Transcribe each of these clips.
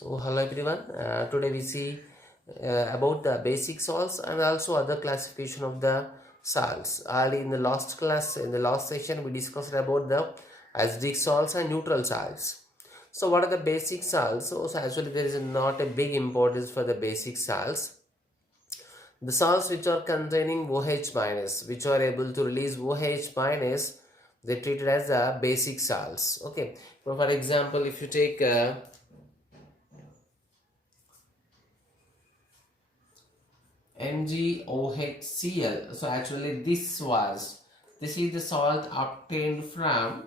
So hello everyone. Today we see about the basic salts and also other classification of the salts. Early in the last class, in the last session, we discussed about the acidic salts and neutral salts. So what are the basic salts? So actually there is not a big importance for the basic salts. The salts which are containing OH minus, which are able to release OH minus, they treated as the basic salts. Okay. So for example, if you take MgOHCl. So actually this is the salt obtained from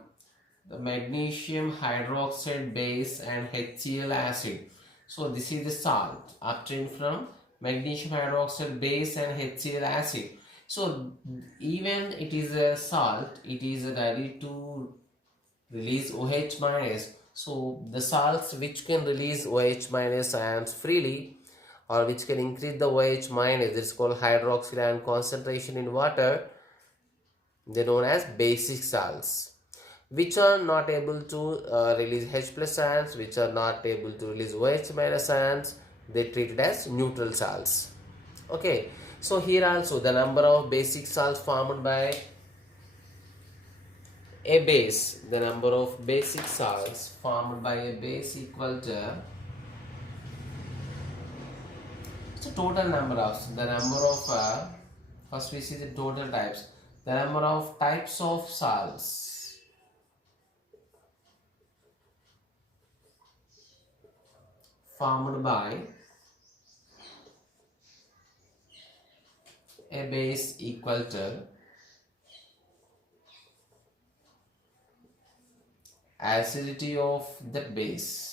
the magnesium hydroxide base and HCl acid. So this is the salt obtained from magnesium hydroxide base and HCl acid. So even it is a salt, it is ready to release OH minus. So the salts which can release OH minus ions freely or which can increase the OH minus, it's called hydroxyl ion concentration in water, they're known as basic salts. Which are not able to release H plus ions, which are not able to release OH minus ions, they treated as neutral salts. Okay, so here also the number of basic salts formed by a base, the number of basic salts formed by a base equal to total number of first we see the total types, the number of types of salts formed by a base equal to acidity of the base.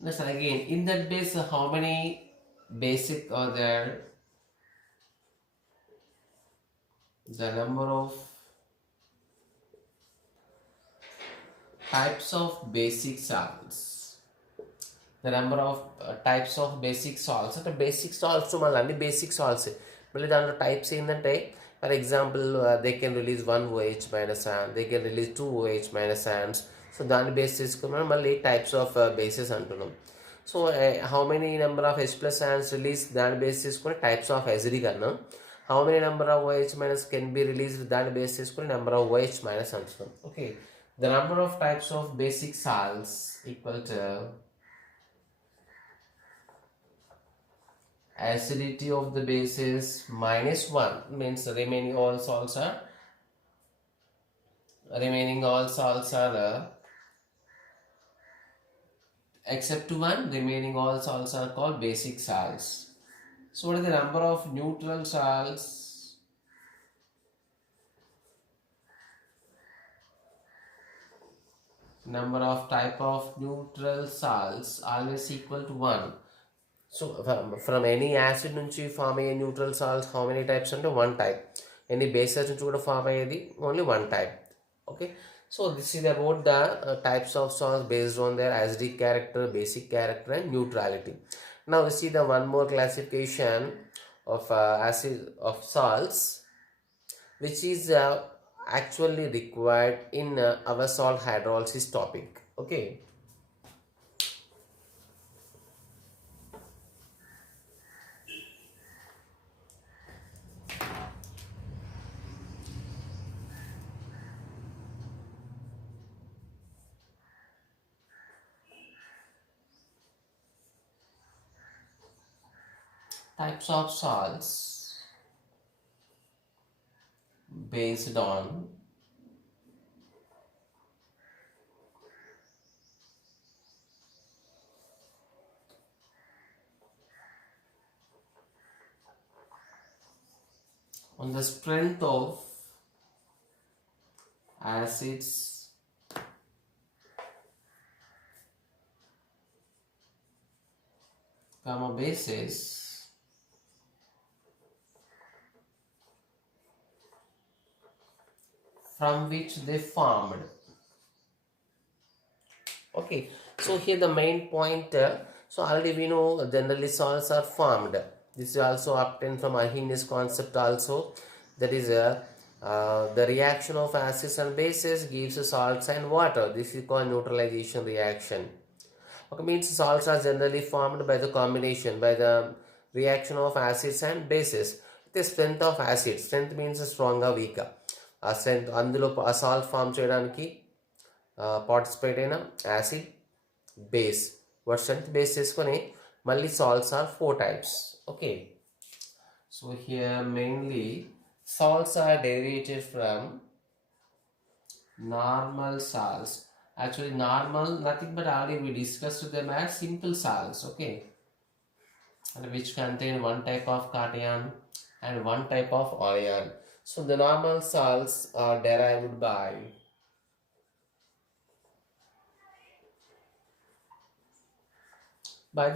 Next again, in that base how many basic are there? The number of types of basic salts. The number of types of basic salts. అంటే basic salts మళ్ళీ అన్ని basic salts. మళ్ళీ దాంట్లో types ఏంటంటే for example they can release 1 OH minus ion, they can release 2 OH minus ions. So దాన్ని base చేసుకుని మళ్ళీ types of bases అంటున్నాం. So how many number of H plus ions release దాన్ని base చేసుకుని types of acidic అన్నాం. How many number of OH minus can be released దాన్ని base చేసుకుని number of OH minus అంటున్నాం. Okay, the number of types of basic salts equal to acidity of the bases minus 1, means remaining all salts are except one, remaining all salts are called basic salts. So what is the number of neutral salts? Number of type of neutral salts always equal to 1. So from any acid నుంచి form అయ్యే neutral salts how many types అంటే 1 type. Any bases నుంచి కూడా form అయ్యేది only 1 type. Okay, so this is about the types of salts based on their acidic character, basic character and neutrality. Now we see the one more classification of acid of salts which is actually required in our salt hydrolysis topic. Okay, types of salts based on the strength of acids comma bases from which they formed. Okay, so here the main point, so already we know generally salts are formed. This is also obtained from Arrhenius concept also, that is the reaction of acids and bases gives salts and water. This is called neutralization reaction. Okay, means salts are generally formed by the combination, by the reaction of acids and bases. The strength of acid, strength means strong or weak. A strength అందులో a salt form చేయడానికి participate అయిన acid base. What strength base చేసుకొని మళ్ళీ salts are four types. Okay, so here mainly salts are derived from normal salts. Actually normal nothing but already we discussed them as simple salts. Okay, and which contain one type of cation and one type of ion. So the normal salts are derived by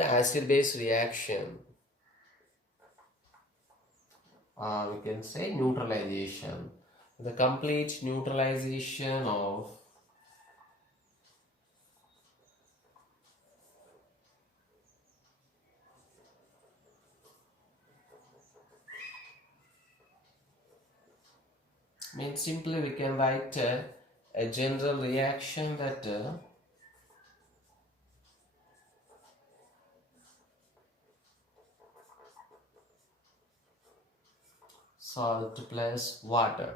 the acid base reaction. We can say neutralization, the complete neutralization of means simply we can write a general reaction that salt plus water.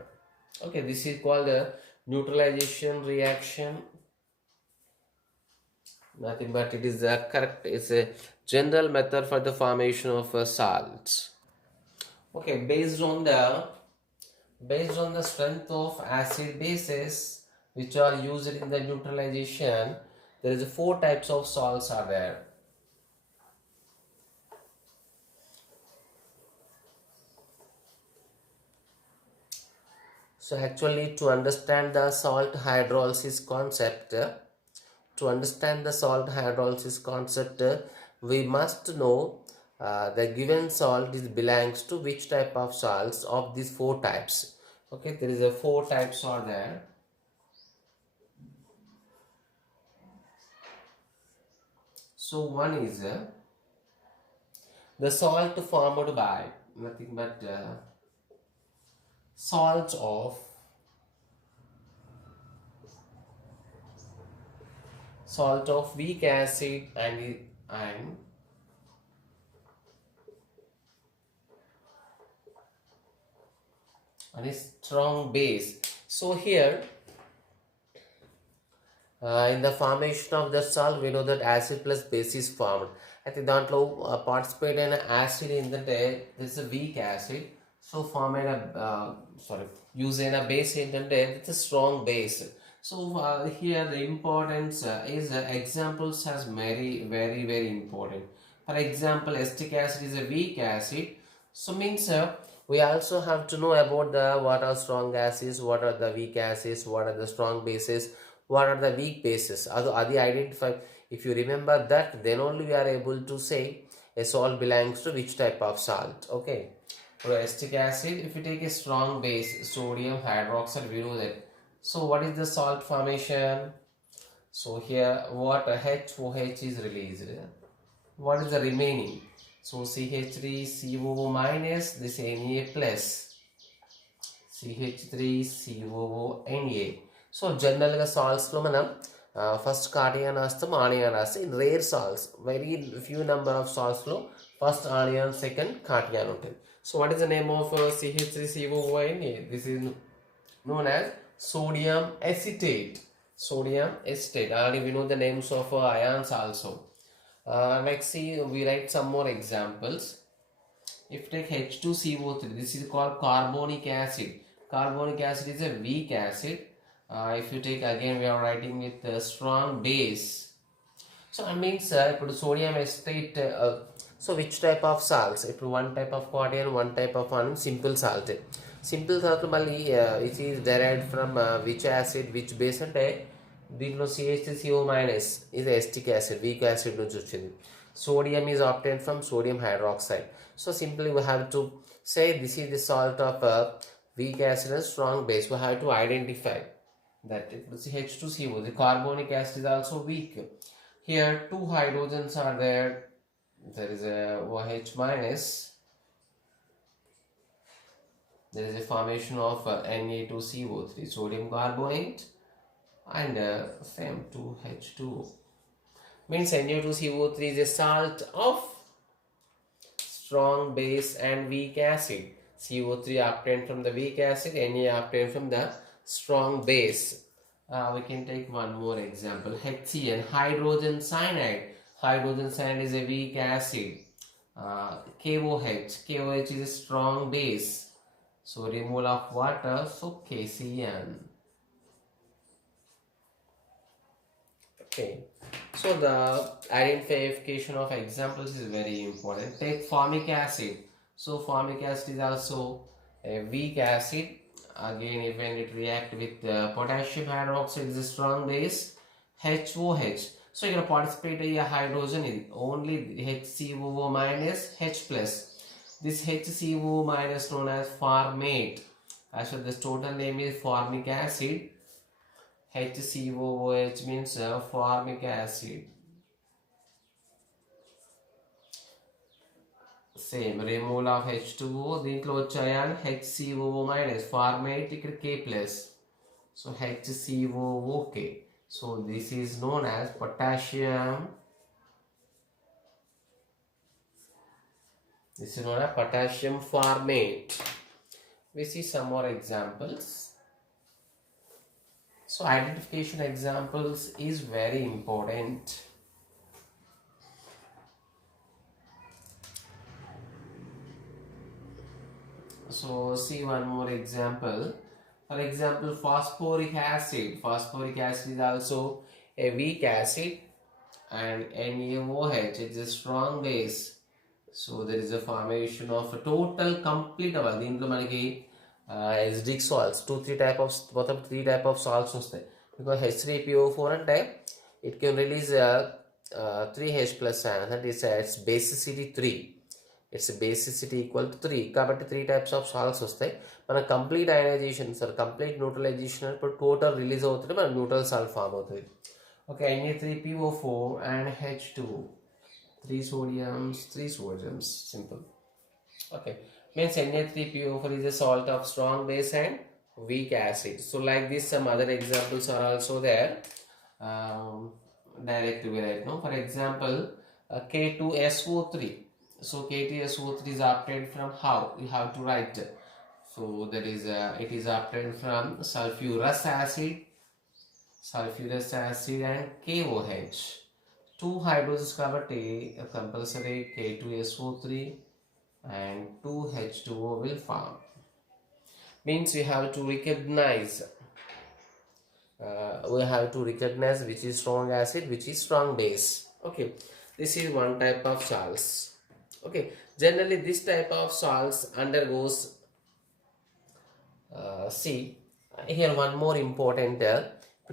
Okay, this is called a neutralization reaction. Nothing but it is a correct, it's a general method for the formation of salts. Okay, based on the strength of acid bases which are used in the neutralization, there is four types of salts are there. So actually to understand the salt hydrolysis concept, we must know the given salt belongs to which type of salts of these four types. Okay, there is a four types are there. So one is the salt formed by nothing but salt of weak acid and a strong base. So here in the formation of the salt we know that acid plus base is formed. అయితే దాంట్లో participate in acid ఏంటంటే this is a weak acid, so form in a use in a base ఏంటంటే it's a strong base. So here the importance is examples has very important. For example, acetic acid is a weak acid, so means we also have to know about the what are strong acids, what are the weak acids, what are the strong bases, what are the weak bases. Adi identify. If you remember that, then only we are able to say a salt belongs to which type of salt. Okay, for acetic acid, if you take a strong base sodium hydroxide, we know that. So what is the salt formation? So here what HOH is released. What is the remaining? So CH3COO minus, this Na plus CH3COO Na. So generally salts lo manam first cation rastam anion rastam. In rare salts, very few number of salts lo first anion second cation untadi. So what is the name of CH3COO-Na? This is known as sodium acetate. Sodium acetate. Already we know the names of ions also. Next, see, we write some more examples. If you take H2CO3, this is called carbonic acid. Carbonic acid is a weak acid. If you take again, we are writing with a strong base. So that means put sodium acetate. So which type of salts? If one type of cation, one type of simple salt. Simple salt mali which is derived from which acid, which base అంటే దీంట్లో CH3CO minus is acetic acid, weak acid నుంచి వచ్చింది. Sodium is obtained from sodium hydroxide. So simply we have to say this is the salt of weak acid and strong base. We have to identify that it was H2CO. The carbonic acid is also weak. Here two hydrogens are there. There is a OH minus. There is a formation of Na2CO3, sodium carbonate, and same 2H2O. Means NaO2CO3 is a salt of strong base and weak acid. CO3 obtained from the weak acid, Na obtained from the strong base. We can take one more example. HCN, hydrogen cyanide. Hydrogen cyanide is a weak acid. KOH is a strong base. So removal of water, so KCN. Okay. So the identification of examples is very important. Take formic acid. So formic acid is also a weak acid. Again, when it react with potassium hydroxide is a strong base. HOH. So you can participate in a hydrogen is only HCOO minus H plus. This HCOO minus known as formate. So this total name is formic acid. HCOOH means formic acid. Same removal of H2O. దీంట్లో వచ్చాయన్ HCOO minus formate ఇక్కడ K plus. So HCOOK. So this is known as potassium. This is known as potassium formate. We see some more examples. So identification examples is very important. So see one more example. For example, phosphoric acid. Phosphoric acid is also a weak acid and NaOH is a strong base. So there is a formation of a total complete దీంట్లో మనకి acidic salts 3 type of salts వస్తాయి. Because H3PO4 అంటే it can release 3H plus ion, that is its basicity 3. Its basicity equal to 3. కాబట్టి 3 types of salts వస్తాయి. మన complete ionisation complete neutralisation అప్పుడు total release అవుతుంది, మన న్యూట్రల్ సాల్ట్ ఫామ్ అవుతుంది. Okay, Na3PO4 and H2. 3 sodiums, simple. Okay, means Na3PO4 is a salt of strong base and weak acid. So like this, some other examples are also there. Direct to be right now. For example, K2SO3. So K2SO3 is obtained from how? You have to write. So that is it is obtained from sulfurous acid and KOH. 2 hydrogens kabatti compulsory K2SO3 and 2H2O will form. Means we have to recognize which is strong acid, which is strong base. Okay, this is one type of salts. Okay, generally this type of salts undergoes see here one more important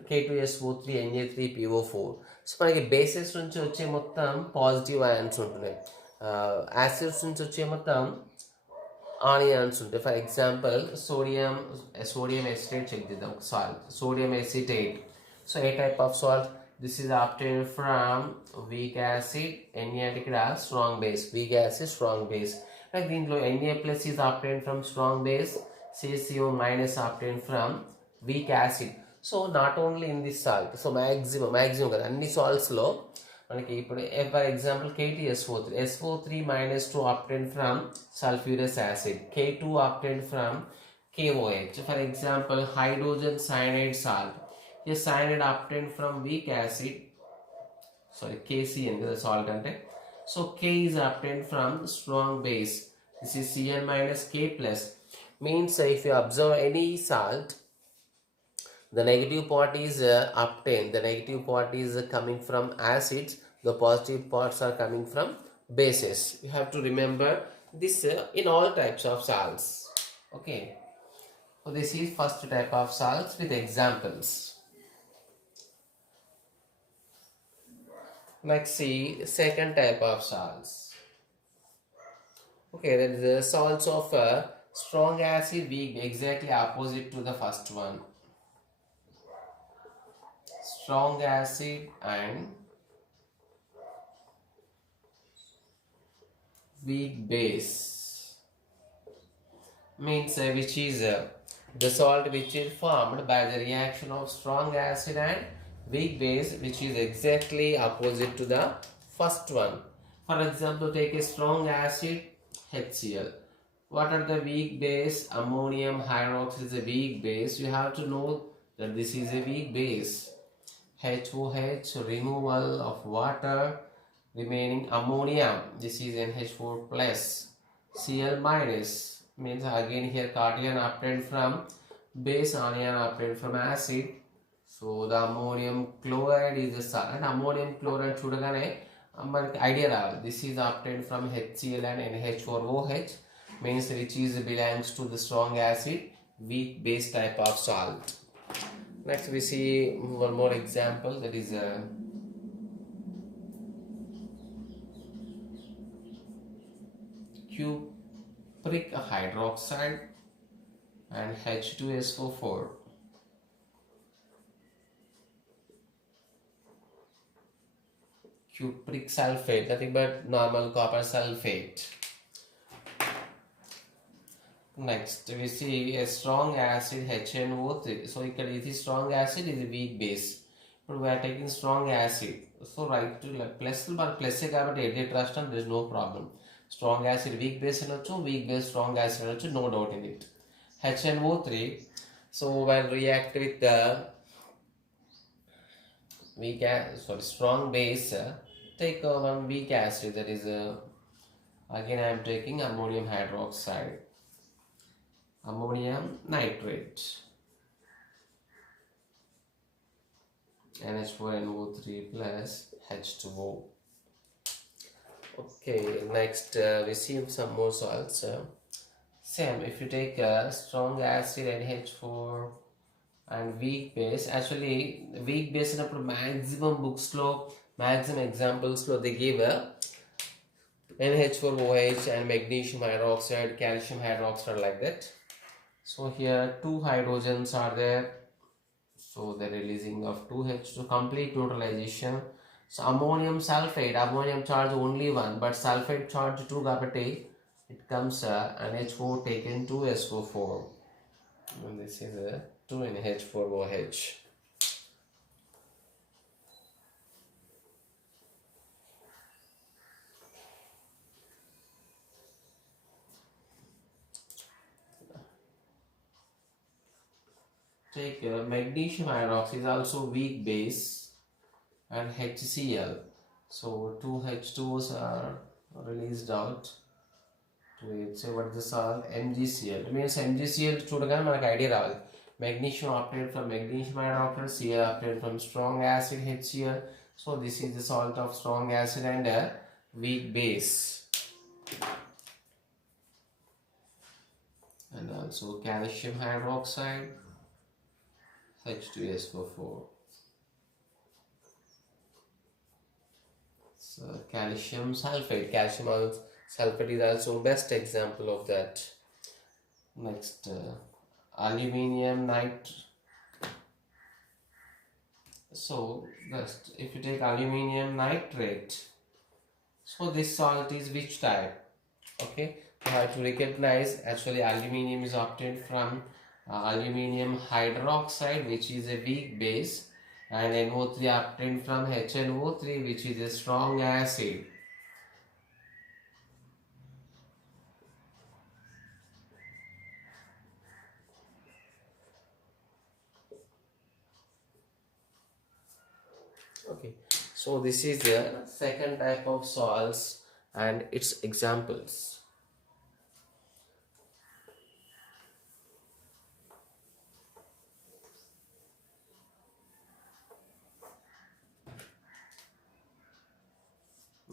K2SO3 Na3PO4. So మనకి bases నుంచి వచ్చే మొత్తం positive ions ఉంటున్నాయి, acids నుంచి వచ్చే మొత్తం anions ఉంటాయి. For example sodium acetate check చేద్దాం. Salt sodium acetate. సో ఏ type of salt? This is obtained from weak acid. Na అంటే ఇక్కడ strong base, weak acid strong base. Like దీంట్లో Na plus is obtained from strong base, CaCO minus obtained from weak acid. So not only in this salt, so maximum కదా అన్ని salts లో మనకి ఇప్పుడు for example SO3 minus 2 obtained from sulfurous acid, K2 obtained from KOH. For example, hydrogen cyanide salt. Here cyanide obtained from weak acid, KCN the salt ante. So K is obtained from strong base. This is Cn minus K plus. Means if you observe any salt, the negative part is obtained, the negative part is coming from acids, the positive parts are coming from bases. You have to remember this in all types of salts. Okay, so this is first type of salts with examples. Let's see second type of salts. Okay, that is the salts of strong acid, weak, exactly opposite to the first one. Strong acid and weak base. Means which is the salt which is formed by the reaction of strong acid and weak base which is exactly opposite to the first one. For example, take a strong acid HCl. What are the weak base? Ammonium hydroxide is a weak base. You have to know that this is a weak base. HOH, removal of water, remaining ammonium. This is NH4 plus. Cl minus means again here cation obtained from base, anion obtained from acid. So the ammonium chloride is the salt, and ammonium chloride చూడగానే మనకి idea రావాలి. This is obtained from HCl and NH4OH, means which is belongs to the strong acid, weak base type of salt. Next we see one more example, that is cupric hydroxide and H2SO4. Cupric sulfate, nothing but normal copper sulfate. Next we see a strong acid HNO3. So it is strong acid, is a weak base, but we are taking strong acid, so right to plus plus కాబట్టి edit trust and there is no problem. Strong acid weak base అనొచ్చు, weak base strong acid అనొచ్చు, no doubt in it. HNO3, so when react with the strong base, take one weak acid, that is again I am taking ammonium hydroxide, ammonium nitrate, NH4NO3 plus H2O. Okay, next we see some more salts. Same, if you take a strong acid NH4 and weak base, actually weak base in maximum books lo, maximum examples lo they give a NH4OH and magnesium hydroxide, calcium hydroxide, like that. So here two hydrogens are there, so the releasing of 2H2, complete neutralization. So ammonium sulfate, ammonium charge only 1 but sulfate charge 2 kabatti it comes NH4 taken 2SO4, and this is a 2NH4OH. Take magnesium hydroxide is also weak base, and HCl. So two H2Os are released out. So what is the salt? MgCl. It means MgCl చూడగానే మనకు idea రావాలి. Magnesium obtained from magnesium hydroxide, Cl obtained from strong acid HCl. So this is the salt of strong acid and a weak base. And also calcium hydroxide, H2SO4. So calcium sulfate, sulfate is also best example of that. Next aluminium nitrate. So just if you take aluminium nitrate, so this salt is which type? Okay, you have to recognize actually aluminium is obtained from aluminium hydroxide, which is a weak base, and NO3 obtained from HNO3, which is a strong acid. Okay, so this is the second type of salts and its examples.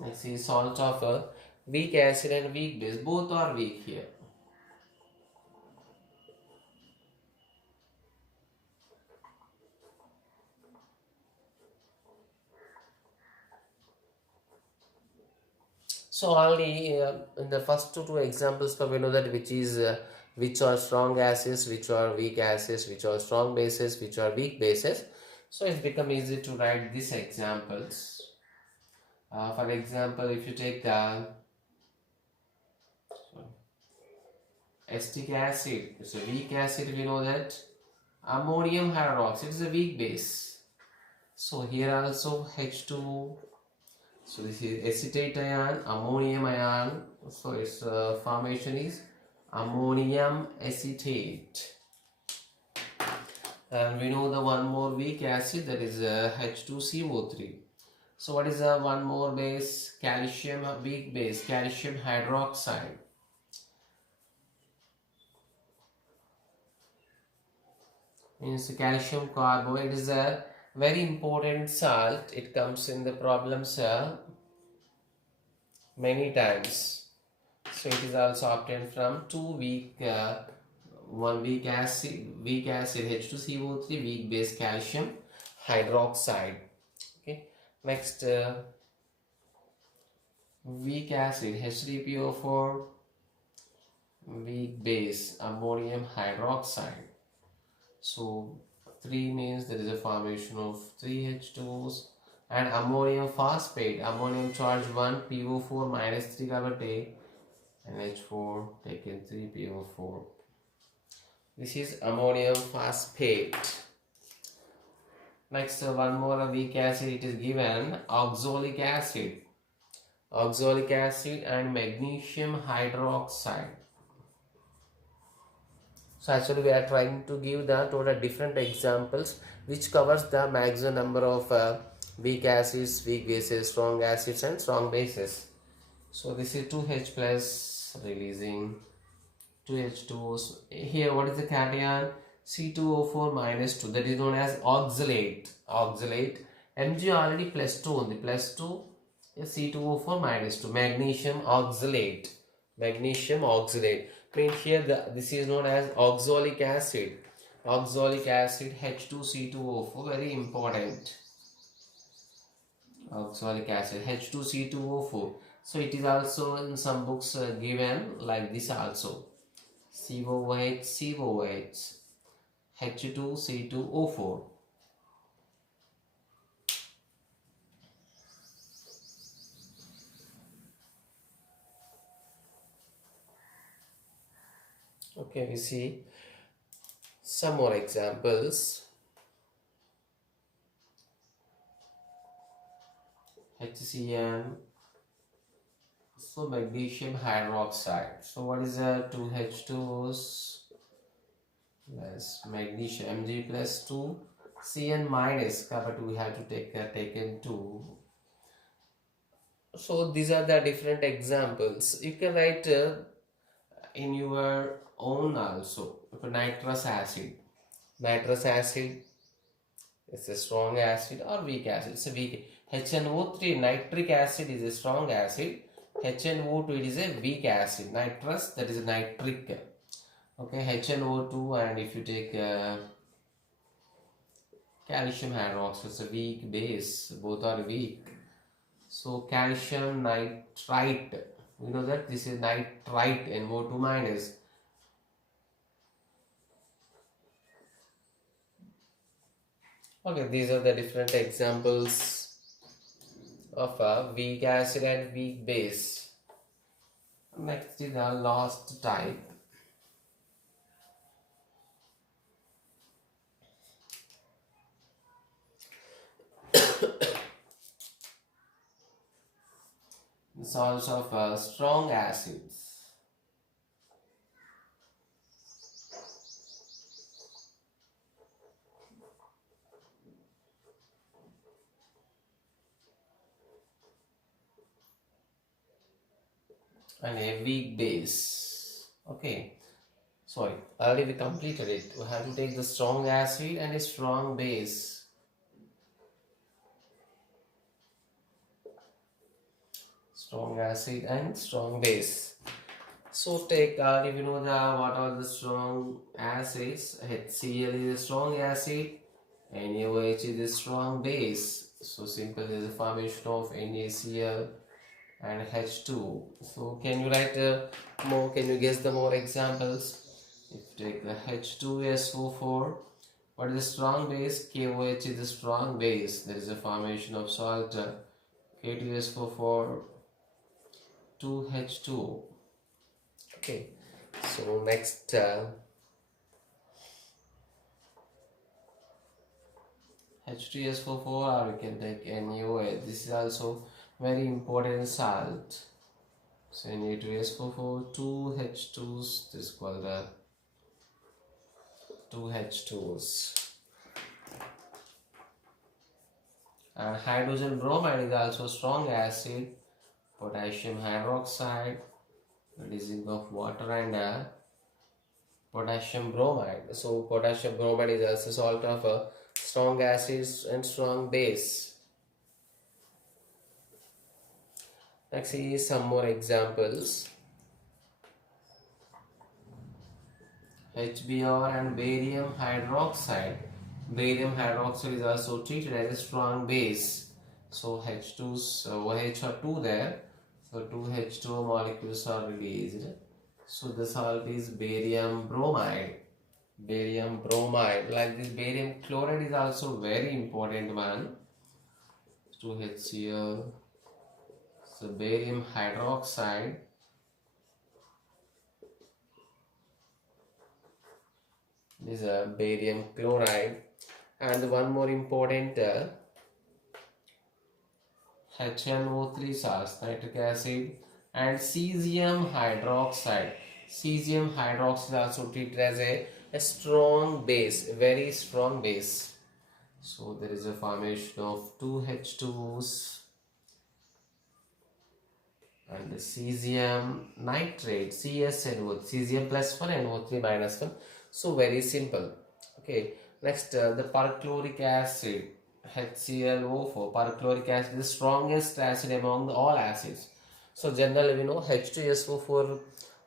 I see salt of a weak acid and weak base, both are weak here. So only in the first two examples we know that which are strong acids, which are weak acids, which are strong bases, which are weak bases. So it's become easy to write these examples. For example, if you take acetic acid, it's a weak acid, we know that. Ammonium hydroxide is a weak base. So here also H2. So this is acetate ion, ammonium ion. So its formation is ammonium acetate. And we know the one more weak acid, that is H2CO3. So what is one more base? Calcium, weak base, calcium hydroxide. Means calcium carbonate. It is a very important salt. It comes in the problems many times. So it is also obtained from one weak acid H2CO3, weak base calcium hydroxide. Okay. Next, weak acid H3PO4, weak base ammonium hydroxide. So 3 means there is a formation of 3 H2s, and ammonium phosphate, ammonium charge 1, PO4 minus 3 carbon take, and H4 taken 3 PO4. This is ammonium phosphate. Next, one more weak acid, it is given oxalic acid. Oxalic acid and magnesium hydroxide. So actually we are trying to give the total different examples which covers the maximum number of weak acids, weak bases, strong acids and strong bases. So this is 2H plus releasing 2H2Os. Here what is the cation? C2O4 minus 2, that is known as oxalate. Oxalate. Mg already plus 2 only, plus 2 is C2O4 minus 2. Magnesium oxalate. Magnesium oxalate. Mean here this is known as oxalic acid. Oxalic acid H2C2O4, very important. Oxalic acid H2C2O4. So it is also in some books given like this also. COH, COH, H2C2O4. Okay, we see some more examples. HCN. So magnesium hydroxide. So what is 2H2Os plus magnesium Mg plus 2 Cn minus, but we have to take taken 2. So these are the different examples. You can write in your own also. Nitrous acid. Nitrous acid is a strong acid or weak acid. It's a weak. HNO3, nitric acid, is a strong acid. HNO2, it is a weak acid. Nitrous, that is a nitric. Okay, HNO2, and if you take calcium hydroxide, it's a weak base. Both are weak. So calcium nitrite, we know that this is nitrite, NO2 minus. Okay, these are the different examples of a weak acid and weak base. Next is the last type. Salts of strong acids. And a weak base. Okay, sorry, already we completed it. We have to take the strong acid and a strong base. Strong acid and strong base. So take if you know what are the strong acids. HCl is a strong acid, NaOH is a strong base. So simple is the formation of NaCl and H2. So can you write more? Can you guess the more examples? If you take the H2SO4, what is the strong base? KOH is the strong base. There is a formation of salt K2SO4 2H2O. Okay, so next H2SO4, or we can take NaOH. This is also very important salt. So Na2SO4, 2H2s, this is called the 2H2s. And hydrogen bromide is also strong acid. Potassium hydroxide, reducing of water, and potassium bromide. So potassium bromide is also salt of a strong acid and strong base. Next is some more examples. Hbr and barium hydroxide. Barium hydroxide is also treated as a strong base. So H2's OH are 2 there. So 2 H2O molecules are released. So the salt is barium bromide. Barium bromide. Like this, barium chloride is also very important one. 2HCl. So barium hydroxide. This is a barium chloride. And one more important HNO3 salts, nitric acid, and cesium hydroxide. Cesium hydroxide is also treated as a strong base, a very strong base. So there is a formation of 2 H2Os and the cesium nitrate, CSNO, cesium plus 1 and O3 minus 1. So very simple. Okay, next the perchloric acid, HClO4. Perchloric acid is the strongest acid among all acids. So generally we know H2SO4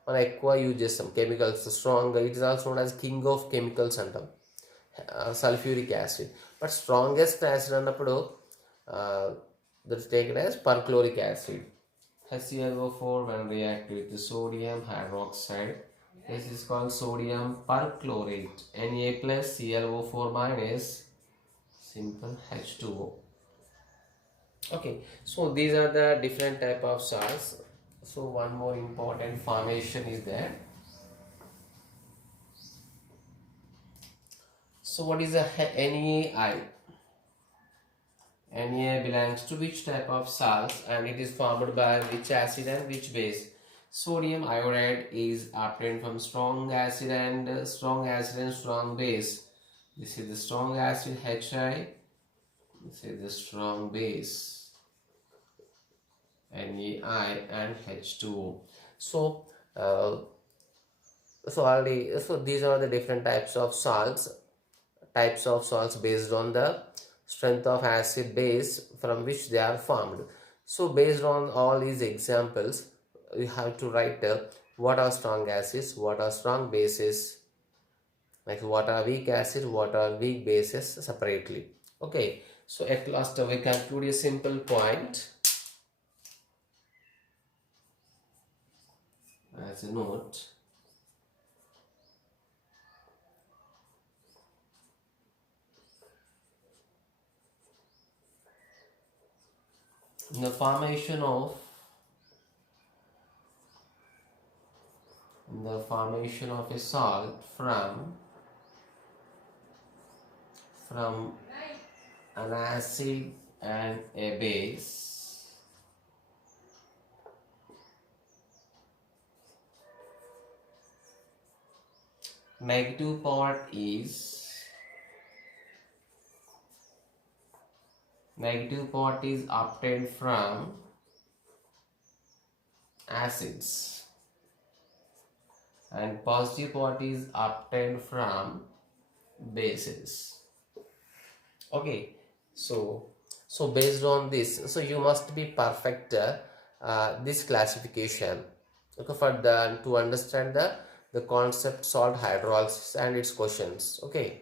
మన ఎక్కువ use చేస్తాం chemicals strong. It is also known as king of chemicals అంటాం sulphuric acid. But strongest acid అన్నప్పుడు that is taken as perchloric acid. HClO4 when reacted with the sodium hydroxide, this is called sodium perchlorate. Na plus ClO4 minus, simple H2O. Okay, so these are the different type of salts. So one more important formation is there. So what is a NaI? Na belongs to which type of salts, and it is formed by which acid and which base? Sodium iodide is obtained from strong acid and strong base. This is the strong acid Hi. This is the strong base NaI and H2O. So these are the different types of salts based on the strength of acid base from which they are formed. So based on all these examples, you have to write what are strong acids, what are strong bases, like what are weak acids, what are weak bases separately. Okay, so at last we conclude a simple point as a note. In the formation of a salt from an acid and a base, negative part is obtained from acids and positive part is obtained from bases. Okay, so based on this, so you must be perfect this classification, okay, for to understand the concept salt hydrolysis and its questions. Okay.